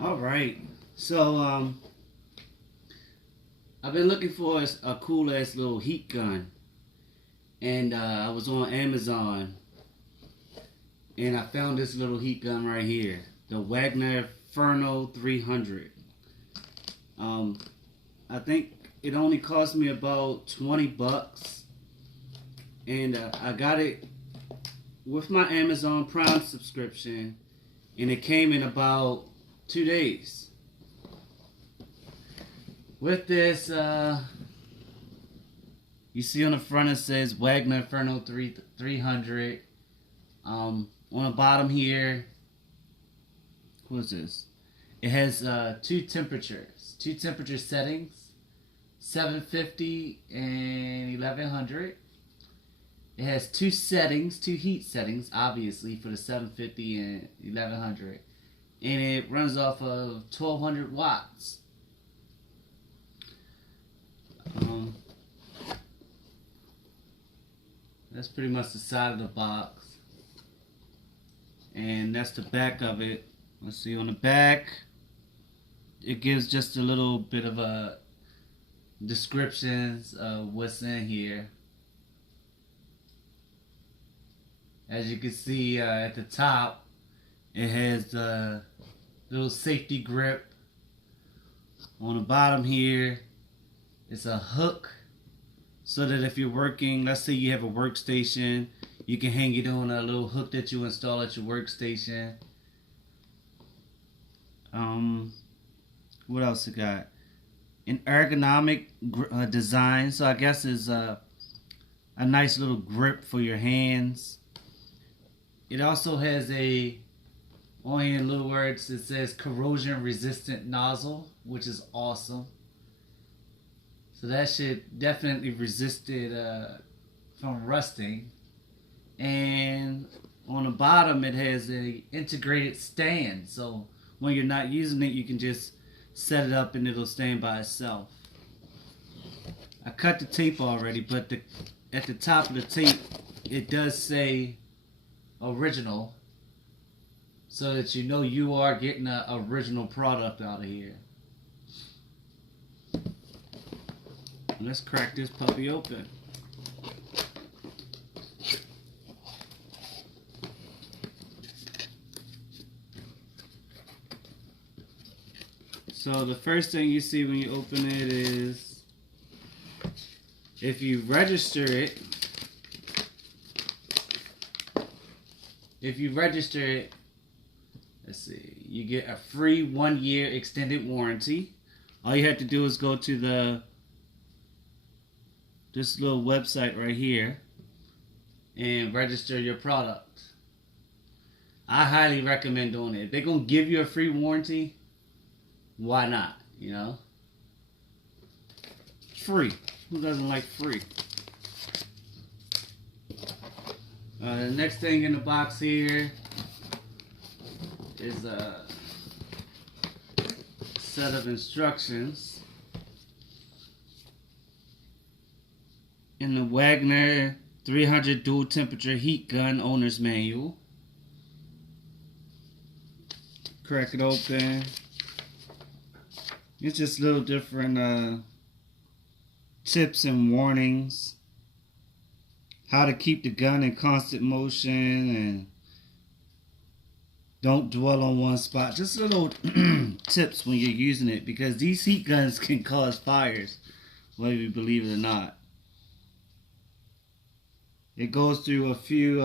All right. So I've been looking for a cool ass little heat gun, and I was on Amazon, and I found this little heat gun right here, the Wagner Furno 300. Um, I think it only cost me about 20 bucks, and I got it with my Amazon Prime subscription, and it came in about 2 days. With this, you see on the front it says Wagner Furno 300. On the bottom here, what is this? It has two temperature settings, 750 and 1100. It has two settings, two heat settings, obviously for the 750 and 1100, and it runs off of 1200 watts. Um, that's pretty much the side of the box, and that's the back of it. Let's see, on the back it gives just a little bit of a descriptions of what's in here. As you can see at the top, it has the little safety grip. On the bottom here, it's a hook, so that if you're working, let's say you have a workstation, you can hang it on a little hook that you install at your workstation. What else it got? An ergonomic design, so I guess it's a nice little grip for your hands. It also has on here in little words, it says corrosion resistant nozzle, which is awesome. So that should definitely resist it from rusting. And on the bottom it has a integrated stand, so when you're not using it, you can just set it up and it'll stand by itself. I cut the tape already, but at the top of the tape it does say original, so that you know you are getting an original product out of here. Let's crack this puppy open. So the first thing you see when you open it is, if you register it, let's see, you get a free 1-year extended warranty. All you have to do is go to this little website right here and register your product. I highly recommend doing it. If they're gonna give you a free warranty, why not? You know, it's free. Who doesn't like free? The next thing in the box here is a set of instructions in the Wagner 300 dual temperature heat gun owner's manual. Crack it open. It's just little different tips and warnings. How to keep the gun in constant motion, and don't dwell on one spot. Just little tips when you're using it, because these heat guns can cause fires, whether you believe it or not. It goes through a few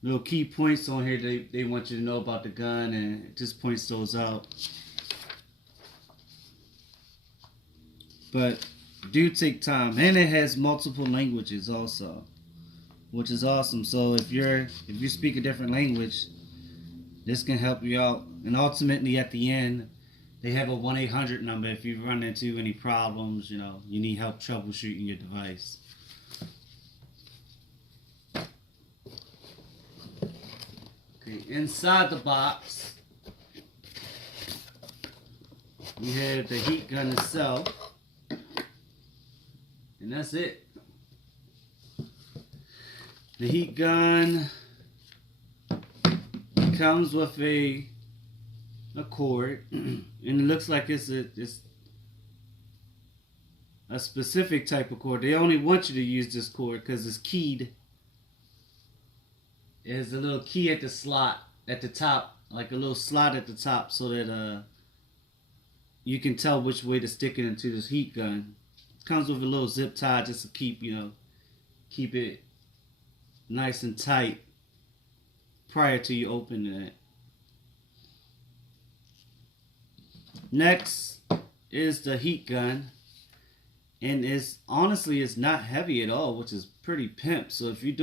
little key points on here they want you to know about the gun, and it just points those out. But do take time, and it has multiple languages also, which is awesome. So if you speak a different language, this can help you out. And ultimately at the end, they have a 1-800 number if you run into any problems, you need help troubleshooting your device. Okay, inside the box we have the heat gun itself. And that's it. The heat gun comes with a a cord, and it looks like it's a specific type of cord. They only want you to use this cord because it's keyed. There's a little key at the slot at the top, like a little slot at the top, so that you can tell which way to stick it into this heat gun. It comes with a little zip tie just to keep it nice and tight prior to you opening it. Next is the heat gun, and it's not heavy at all, which is pretty pimp. So if you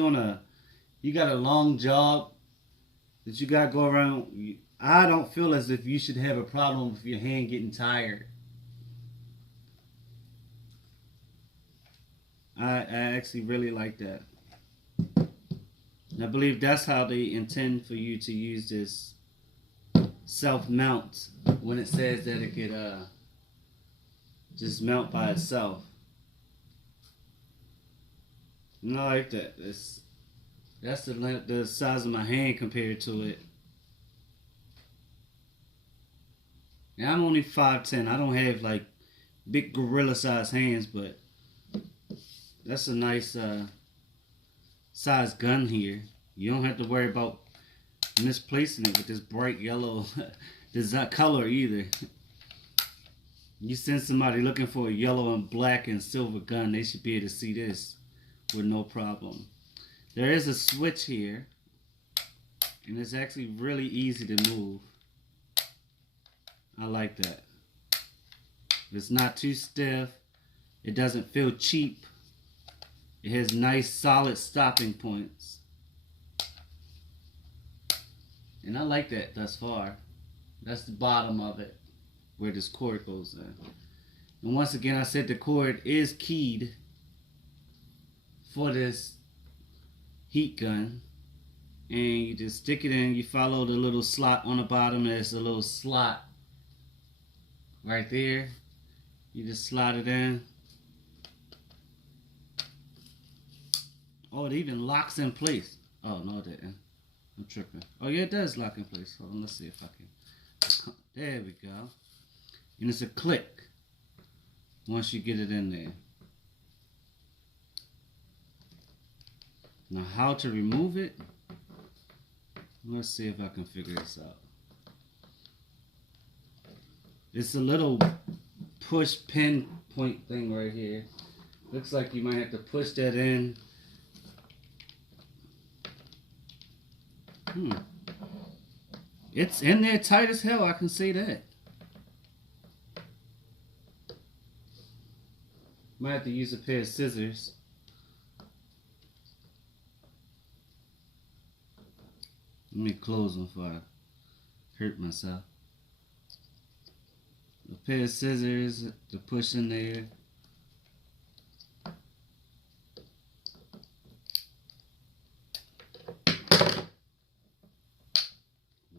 got a long job that you gotta go around, I don't feel as if you should have a problem with your hand getting tired. I actually really like that. And I believe that's how they intend for you to use this self-mount when it says that it could just mount by itself. And I like that. That's the size of my hand compared to it. Now I'm only 5'10". I don't have like big gorilla size hands, but that's a nice size gun here. You don't have to worry about misplacing it with this bright yellow design color either. You send somebody looking for a yellow and black and silver gun, they should be able to see this with no problem. There is a switch here, and it's actually really easy to move. I like that. It's not too stiff. It doesn't feel cheap. It has nice solid stopping points. And I like that thus far. That's the bottom of it, where this cord goes in. And once again, I said the cord is keyed for this heat gun. And you just stick it in, you follow the little slot on the bottom. There's a little slot right there. You just slide it in. Oh, it even locks in place. Oh, no, it didn't. I'm tripping. Oh, yeah, it does lock in place. Hold on, let's see if I can. There we go. And it's a click once you get it in there. Now, how to remove it? Let's see if I can figure this out. It's a little push pin point thing right here. Looks like you might have to push that in. It's in there tight as hell, I can see that. Might have to use a pair of scissors. Let me close them before I hurt myself. A pair of scissors to push in there.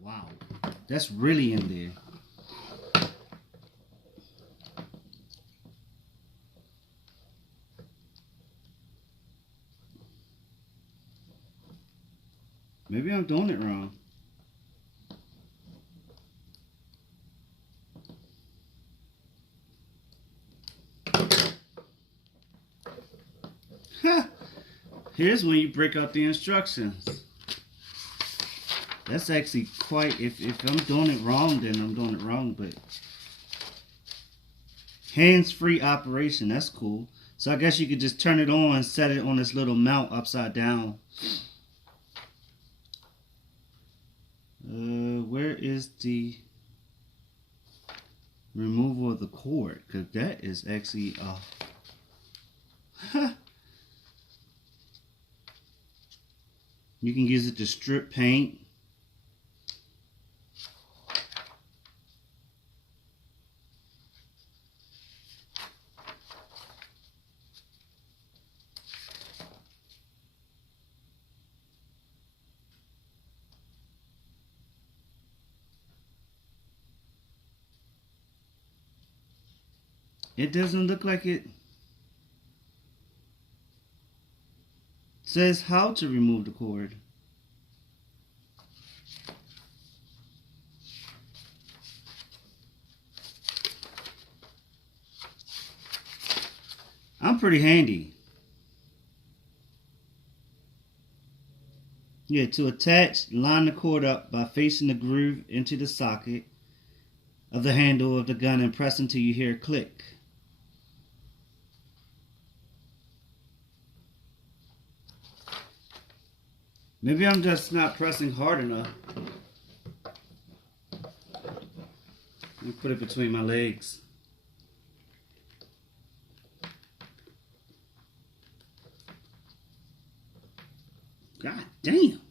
Wow, that's really in there. Maybe I'm doing it wrong. Here's when you break out the instructions. That's actually quite, if I'm doing it wrong, then I'm doing it wrong, but hands-free operation, that's cool. So I guess you could just turn it on and set it on this little mount upside down. Where is the removal of the cord? Because that is actually you can use it to strip paint. It doesn't look like it says how to remove the cord. I'm pretty handy. Yeah, to attach, line the cord up by facing the groove into the socket of the handle of the gun and press until you hear a click. Maybe I'm just not pressing hard enough. Let me put it between my legs. God damn.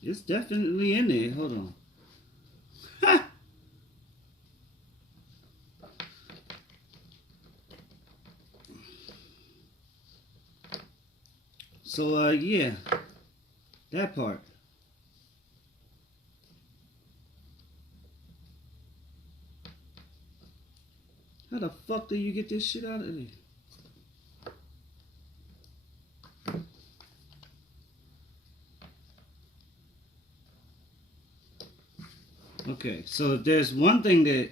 It's definitely in there. Hold on. Ha! So, yeah. That part. How the fuck do you get this shit out of there? Okay, so there's one thing that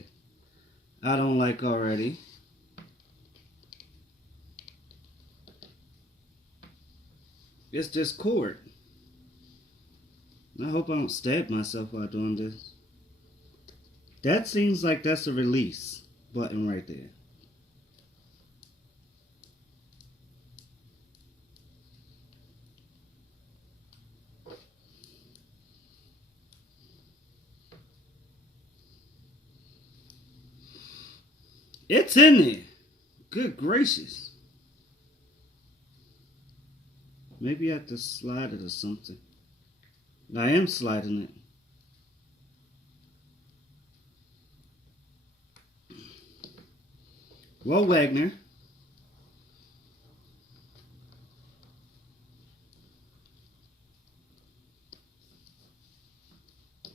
I don't like already. It's this cord. I hope I don't stab myself while doing this. That seems like that's a release button right there. It's in there. Good gracious. Maybe I have to slide it or something. I am sliding it. Well, Wagner.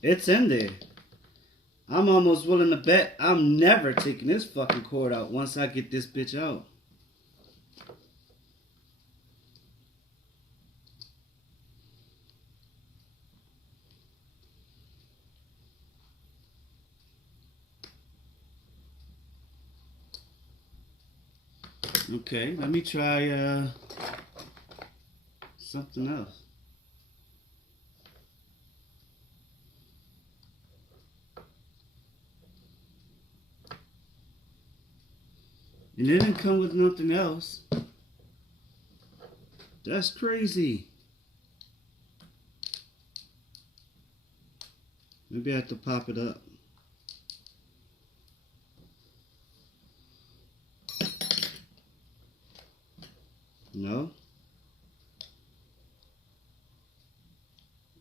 It's in there. I'm almost willing to bet I'm never taking this fucking cord out once I get this bitch out. Okay, let me try something else. And it didn't come with nothing else. That's crazy. Maybe I have to pop it up. No.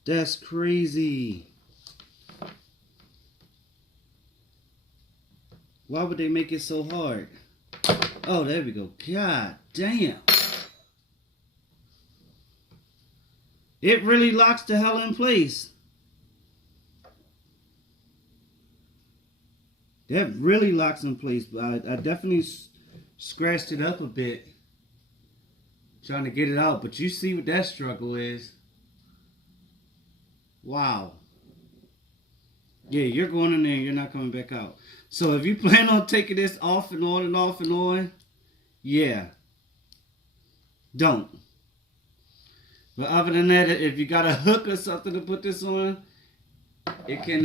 That's crazy. Why would they make it so hard? Oh, there we go. God damn. It really locks the hell in place. That really locks in place. I definitely scratched it up a bit. Trying to get it out. But you see what that struggle is. Wow. Yeah, you're going in there and you're not coming back out. So if you plan on taking this off and on and off and on, yeah, don't. But other than that, if you got a hook or something to put this on, it can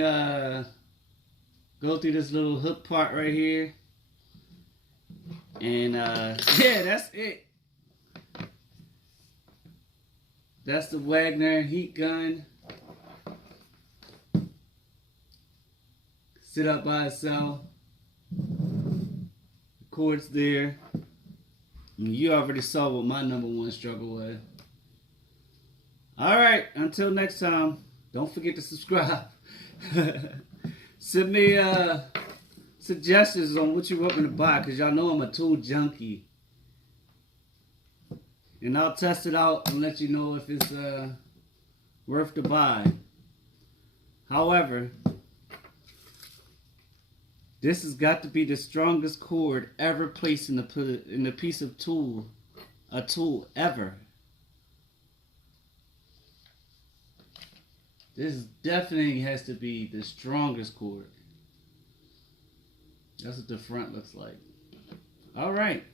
go through this little hook part right here. And yeah, that's it. That's the Wagner heat gun. Sit up by itself. The cord's there. And you already saw what my number one struggle was. Alright, until next time, don't forget to subscribe. Send me suggestions on what you want me to buy, because y'all know I'm a tool junkie. And I'll test it out and let you know if it's worth the buy. However, this has got to be the strongest cord ever placed in a piece of tool, a tool ever. This definitely has to be the strongest cord. That's what the front looks like. All right.